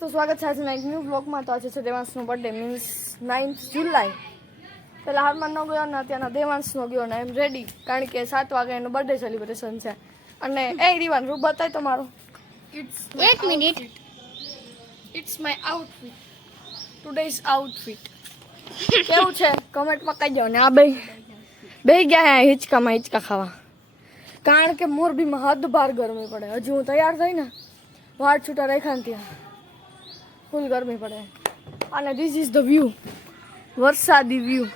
તો સ્વાગત છે આજના એક ન્યૂ બ્લોગમાં. તો આજે છે દેવાંશનો બર્થડે, મીન્સ 9th જુલાઈ. પહેલાં હારમાં ન ગયો ને અત્યારના દેવાંશનો ગયો ને એમ રેડી, કારણ કે 7 વાગે એનો બર્થડે સેલિબ્રેશન છે. અને એ રીવાન રૂપ બતાય તમારો. એક મિનિટ. It's my outfit, today's outfit. કેવું છે કમેન્ટમાં કહી દો. ને આ બે ગયા હિંચકા ખાવા, કારણ કે મોરબીમાં હદ બાર ગરમી પડે. હજી હું તૈયાર થઈ ને વાળ છૂટા રાખ્યા ને ત્યાં ફૂલ ગરમી પડે. અને ધીસ ઇઝ ધ વ્યૂ, વરસાદી વ્યૂ.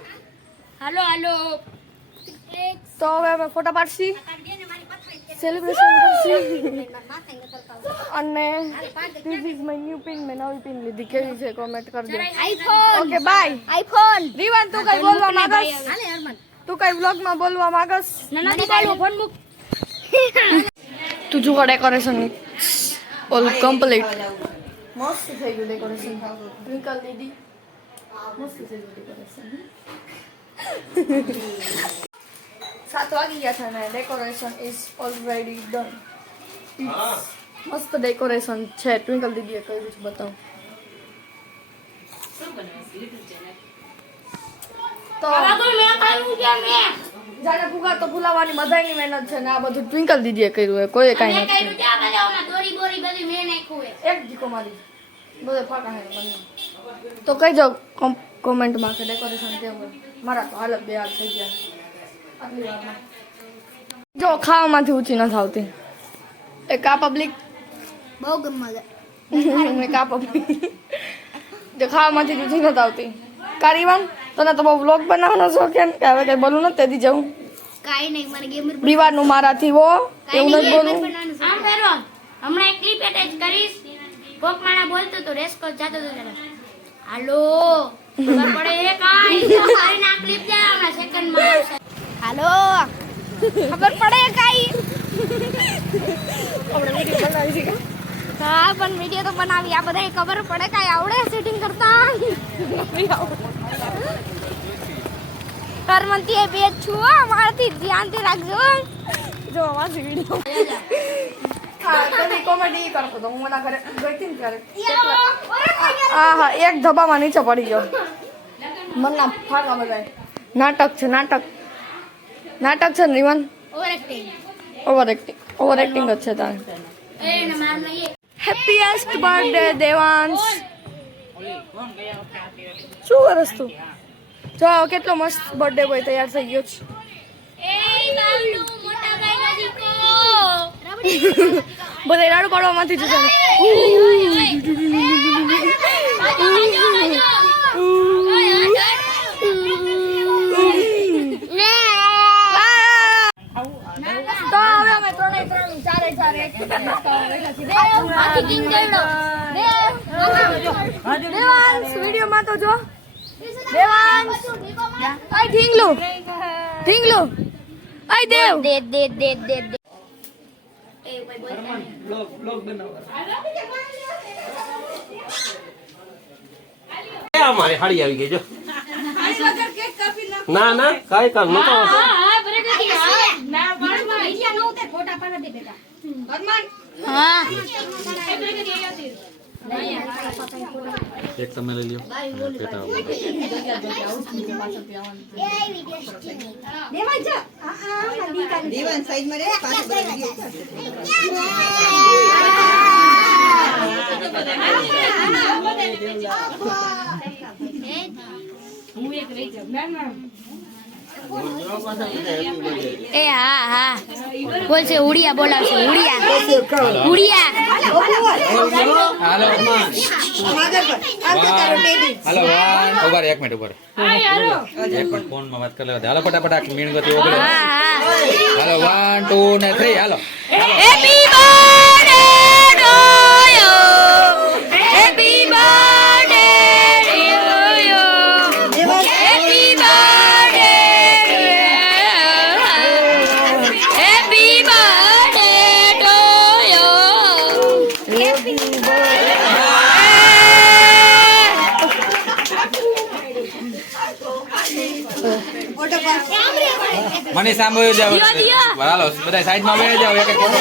હાલો હાલો. તો હવે અમે ફોટા પાડશી, સેલિબ્રેશન કરશી. અને this is my new pin. મેં નવી પિન લીધી. કેવી છે કોમેન્ટ કરજો. આઈફોન. Okay bye. આઈફોન. રીવાન તું કઈ બોલવા માંગસ? તું કઈ વ્લોગમાં બોલવા માંગસ? નથી બોલવું, ફોન મૂક. તું જો ડેકોરેશન ઓલ કમ્પ્લીટ. મસ્ત થઈ ગયું ડેકોરેશન. ટ્વિંકલ દીદી મસ્ત થઈ ગયું ડેકોરેશન. 7 વાગી ગયા છે ને ડેકોરેશન ઇઝ ઓલરેડી ડન. મસ્ત ડેકોરેશન છે. ટ્વિંકલ દીદીએ કર્યું છે, બતાવો. તો જાણે ભૂગા તો ભૂલાવાની બધાની મહેનત છે ને આ બધું ટ્વિંકલ દીદીએ કર્યું હોય, કોઈ કાંઈ નથી. એક જીકો મારી બધે ફાકા હે બંને. તો કહી જાઓ કોમેન્ટમાં કે ડેકોરેશન કેવું હોય. મારા તો હાલત બે હાલ થઈ ગયા આટલી વારમાં. જો ખાવામાંથી ઊંચી નથી આવતી. એક આ પબ્લિક બહુ ગમે. એક આ પબ્લિક જો ખાવામાંથી ઊંચી નથી આવતી. કારીવાન તને તો બહુ વ્લોગ બનાવવાનો શોખ છે કે હવે કઈ બોલું નથી તેથી જવું. કાઈ નહીં, મને ગેમર દીવાનું મારાથી વો એવું નથી બોલું. આમ ફેરવો. હમણાં એક ક્લિપ એટેચ કરીશ. કોક માણા બોલતો તો રેસ્કો જાતો તો ત્યારે. હાલો. ખબર પડે કાઈ કરીને આ ક્લિપ જાય હમણાં સેકન્ડમાં આવશે. હાલો. ખબર પડે કાઈ. આપણે વિડિયો બનાવી છે. હા પણ વિડિયો તો બનાવી. આ બધાય ખબર પડે કાઈ આવડે સેટિંગ કરતા. કરમંતી એ બે છું. મારાથી ધ્યાનથી રાખજો. જો વાસી વિડિયો હા તો કોમેડી કરતો તો હું ના ઘરે ગઈ હતી ને ત્યારે હા એક ધબામાં નીચે પડી ગયો. મનના ફાકા બગાય. નાટક છે નાટક છે ને રીવાન. ઓવર એક્ટિંગ જ છે તારે. એને માર લઈએ. Happiest birthday Devansh. શું કરસ તું? જો કેટલો મસ્ત બર્થડે બોય તૈયાર થઈ ગયો છે. એ બાબુ મોટા ભાઈનો દીકરો. બધા રાડુ પાડવામાંથી જશે તો હવે અમે ત્રણે દેવાંશ વિડીયોમાં તો જો દેવાંશ આઈ ઢીંગલું આઈ દેવ દે મારી હાડી આવી ગઈ જો. ના ના કાઈ કામ નતો. એક તમે લઈ લ્યો. દેવાન સાઈડમાં રે પાછળ એ હા બોલશે. ઉડિયા બોલાવશે. ઉડિયા હાલો ઉભા એક મિનિટ ઉભા એક ફોન માં વાત કરી લેવા. હાલો ફટાફટ મીણબત્તી ઓગળે. હાલો 1 2 ને 3 હાલો. Happy birthday to you. Happy birthday to you. Happy birthday. Happy birthday to મને સાંભળ્યું જાવ. હાલો બધા સાઈડ માં બેસી જાવ. એક એક ફોટો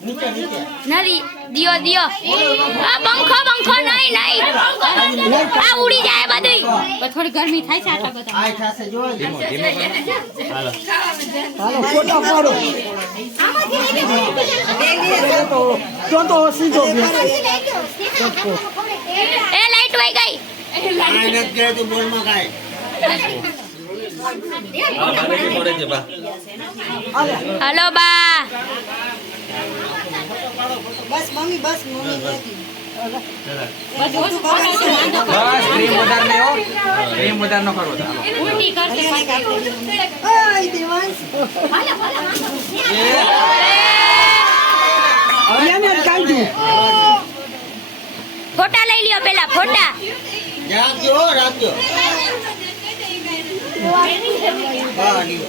નથી દિયો દિયો આ પંખો નહીં આ ઉડી જાય બધું થોડી ગરમી થાય છે આટલા બધા આ થાશે જો ધીમો હાલો હાલો ફોટા પાડો તો સીધો એ લાઈટ વઈ ગઈ આને કે તું બોલમાં કાય આ બારે પડે છે બા હાલો બા બસ મમ્મી બસ ક્રીમ વધારે નહીં હો ક્રીમ વધારે ન કરો ચાલો ઉલટી કરશે ઓય દેવાંશ અહીંયા ને કાઢ્યું ફોટા લઈ લ્યો પેલા ફોટા રાખજો હા લીઓ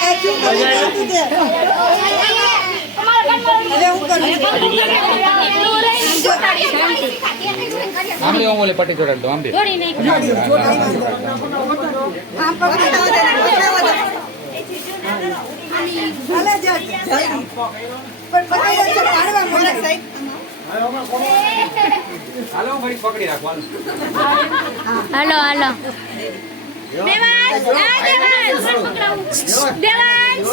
એ ચૂપ કરી તું દે હવે હું કરું આમલી ઓમલે પટ્ટી જોડાડ દો આમલી થોડી નહીં આ પકડાવો દે હાલે જા પણ પકડાવો છે પાડવા મને સાઈડ હાલો ફરી પકડી રાખો હાલો હાલો દેવાંશ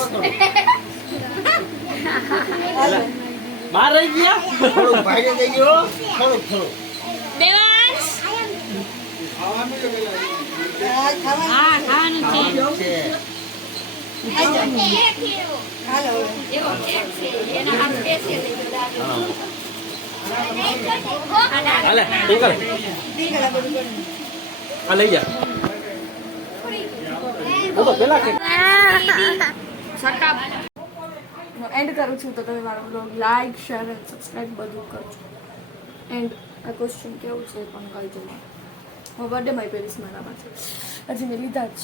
બહાર રહી ગયા થોડું ભાગે દેજો થોડું દેવાંશ આ ખાવા હા ખાવાનું છે હાલો હાલે ટીકલ નીકળા બધું કરું આ લઈ જા બોલો પેલા કે એન્ડ કરું છું તો તમે મારો blog like share and subscribe બધું કરજો એન્ડ આ ક્વેશ્ચન કેવું છે એ પણ કહેજો હું બર્થડે માં પહેરીશ મારામાં છે હજી મેં લીધા જ